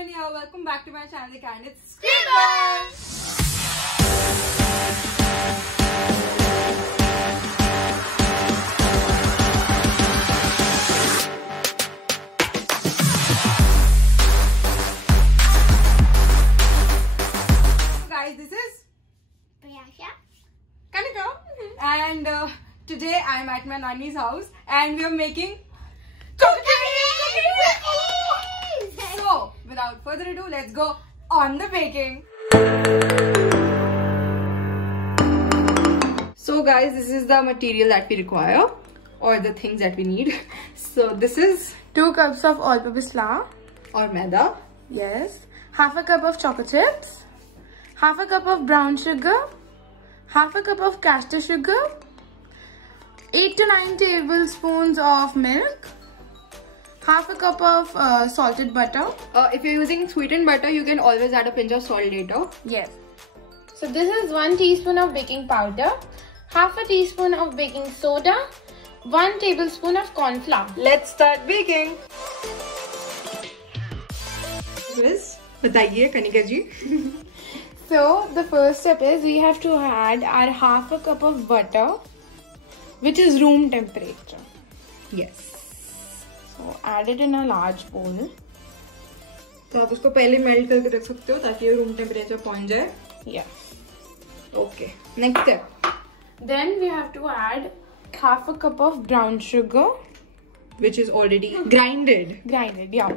Simran here. Welcome back to my channel and it's Scribble. Guys, this is Priyasha. Kanika and today I'm at my nanny's house and we are making cookies. So without further ado, let's go on the baking. So guys, this is the material that we require or the things that we need. So this is 2 cups of all-purpose flour. our maida, Yes. Half a cup of chocolate chips. Half a cup of brown sugar. Half a cup of castor sugar. 8 to 9 tablespoons of milk. Half a cup of salted butter. if you're using sweetened butter, you can always add a pinch of salt later. Yes. So this is 1 teaspoon of baking powder. Half a teaspoon of baking soda. 1 tablespoon of corn flour. Let's start baking. Liz, बताइए कनिका जी. So the first step is we have to add our half a cup of butter, which is room temperature. Yes. So add it in a large bowl. तो आप उसको पहले melt करके रख सकते हो ताकि ये रूम टेम्परेचर पहुंच जाए. Yeah. Okay. Next step. Then we have to add half a cup of brown sugar. Which is already grinded. Grinded, yeah.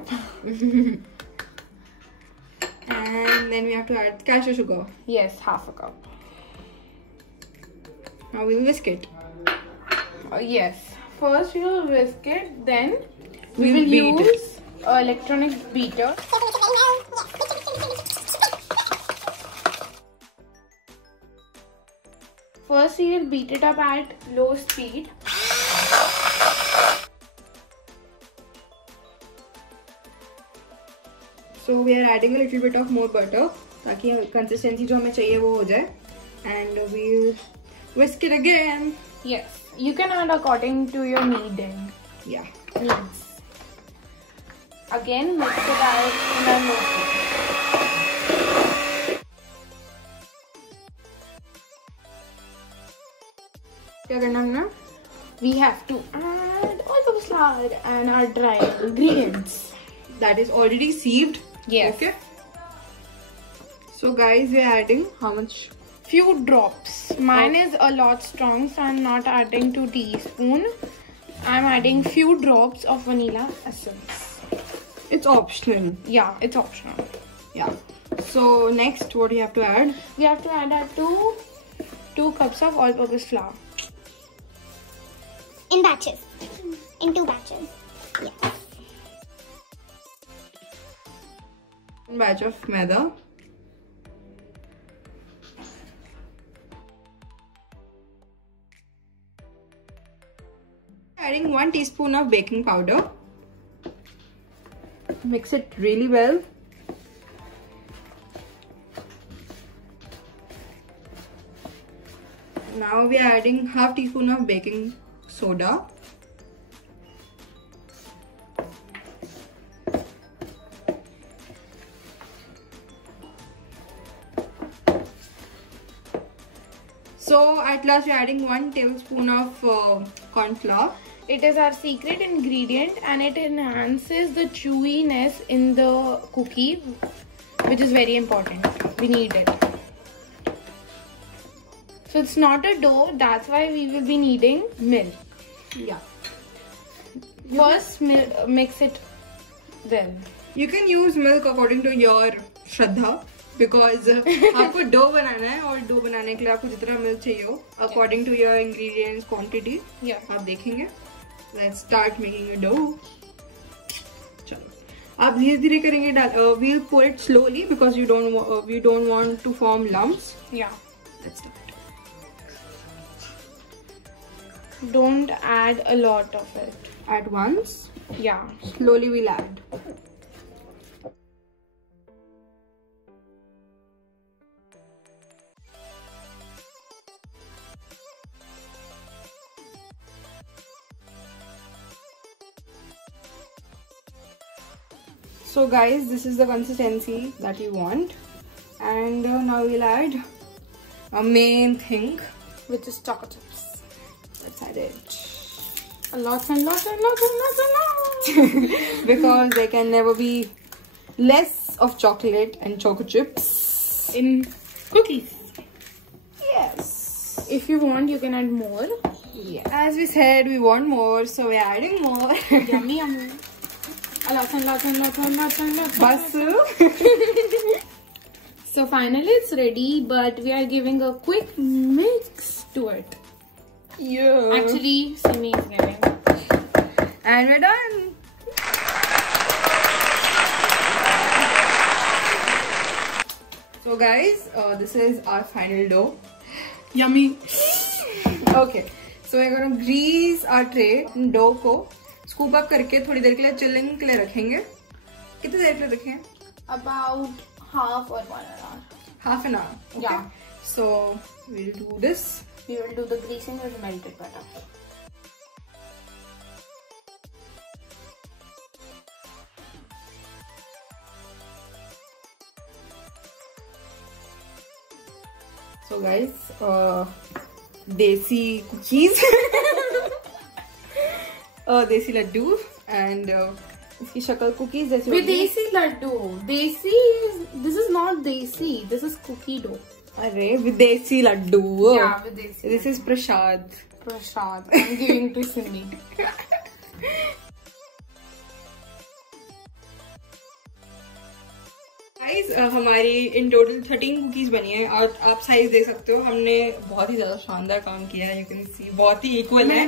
And then we have to add cashew sugar. Yes, half a cup. Now we'll whisk it. Yes. First we will whisk it, then we We'll will beat it. use electronic beater. First we will beat it up at low speed. So we are adding a little bit of more butter ताकि consistency जो हमें चाहिए वो हो जाए. And we'll whisk it again. Yes, you can add according to your needs. Yeah. Again, mix it out in a low heat. क्या करना है ना? We have to add all-purpose flour and our dry ingredients. That is already sieved. Yes. Okay. So guys, we are adding how much? Few drops. Mine is a lot strong, so I'm not adding 2 teaspoons. I'm adding few drops of vanilla essence. It's optional. Yeah, it's optional. Yeah. So next, what do you have to add? We have to add our 2 cups of all-purpose flour. In batches. In 2 batches. Yeah. One batch of maida. Adding 1 teaspoon of baking powder. Mix it really well. Now we are adding half teaspoon of baking soda. So at last we are adding 1 tablespoon of corn flour. It is our secret ingredient and it enhances the chewiness in the cookie, which is very important. We need it. So it's not a dough, that's why we will be needing milk. Yeah. First mix it then. You can use milk according to your Shraddha because आपको dough बनाना है और dough बनाने के लिए आपको जितना milk चाहिए हो according to your ingredients quantity. Yeah. आप देखेंगे. Let's start making a dough. चलो. आप धीरे धीरे करेंगे. We'll pour it slowly because we don't want to form lumps. Yeah. Let's start. Don't add a lot of it. At once. Yeah. Slowly we'll add. So guys, this is the consistency that you want, and now we'll add a main thing, which is chocolate chips. Let's add it. Lots and lots and lots and lots and lots. Because there can never be less of chocolate and chocolate chips In cookies. Yes. If you want, you can add more. Yeah. As we said, we want more, so we're adding more. Yummy, yummy. Lots and lots and lots and lots and lots. Basu. So finally it's ready, but we are giving a quick mix to it. Yeah. Actually, Simi is giving. And we're done. So guys, this is our final dough. Yummy. Okay. So we're gonna grease our tray. Dough को scoop up करके थोड़ी देर के लिए chilling के लिए रखेंगे. कितनी देर के लिए रखें? About half or 1 hour. Half an hour. Okay? Yeah. So we'll do this. We will do the greasing with melted butter. So guys, desi cookies, desi laddu, and इसकी शक्ल cookies जैसी With होगी. desi laddu. Desi is, this is not desi. This is cookie dough. अरे with desi laddu. Yeah, with desi. This is prasad. Prasad. I'm giving to Simi. Guys, हमारी in total 13 cookies बनी है और आप size दे सकते हो. हमने बहुत ही ज्यादा शानदार काम किया है. You can see बहुत ही इक्वल है.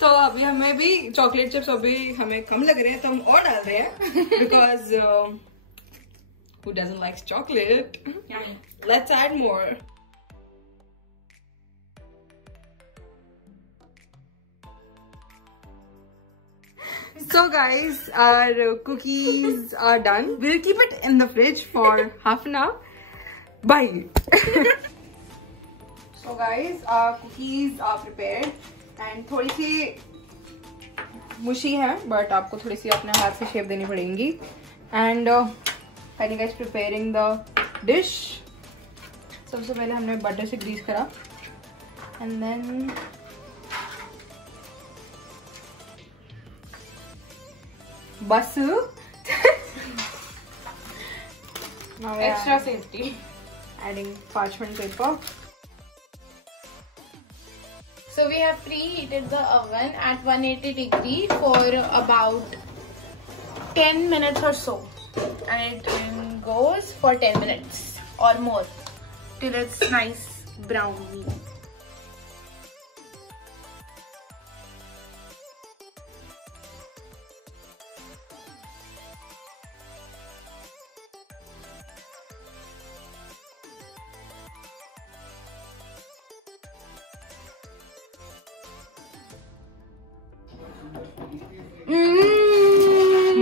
तो अभी हमें भी चॉकलेट चिप्स अभी हमें कम लग रहे हैं, तो हम और डाल रहे हैं. Because who doesn't like chocolate? Yummy. Let's add more. So guys, our cookies are done. We'll keep it in the fridge for half an hour. Bye. So guys, our cookies are prepared and थोड़ी सी मुशी है, but आपको थोड़ी सी अपने हाथ से shape देनी पड़ेंगी. And Kanika is preparing the dish. सबसे पहले हमने बटर से ग्रीस करा, and then Basu. Now we Extra are safety. adding parchment paper. So we have preheated the oven at 180 degree for about 10 minutes or so, and it goes for 10 minutes or more till it's nice browny.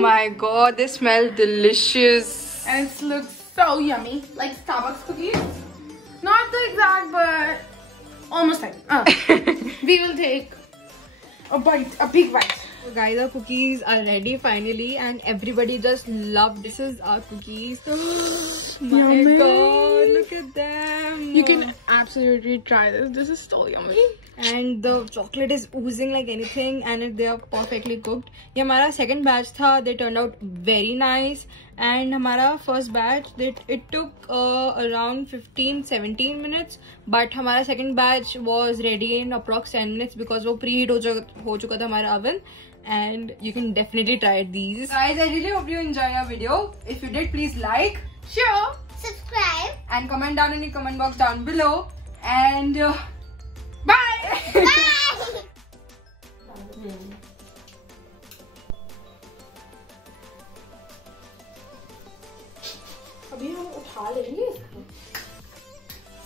My god, they smell delicious. And it looks so yummy, like Starbucks cookies. Not the exact, but almost like. We will take a bite, a big bite. So guys, our cookies are ready finally, and everybody just loved. This is our cookies. My Yummy. god, look at them. You can absolutely try this. This is so yummy. And the chocolate is oozing like anything, and they are perfectly cooked. ये हमारा second batch था. They turned out very nice. And हमारा first batch, it took around 15-17 minutes. But हमारा second batch was ready in approx 10 minutes because वो preheat हो चुका था हमारा oven. And you can definitely try these. Guys, I really hope you enjoy our video. If you did, please like, Sure. Subscribe. and comment down in the comment box down below. And Bye. Bye. अभी हम उठा लेंगे.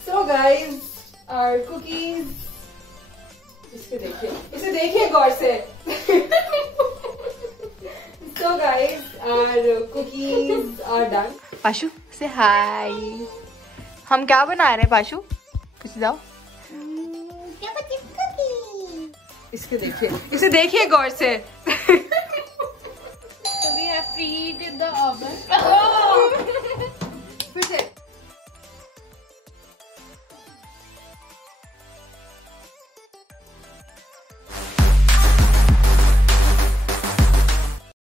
so guys, our cookies. इसे देखिए गौर से. So guys, our cookies are done. पाशु, say hi. हम क्या बना रहे हैं पाशु? कुछ जाओ. Chocolate cookie. इसे देखिए गौर से. So we have preheat the oven.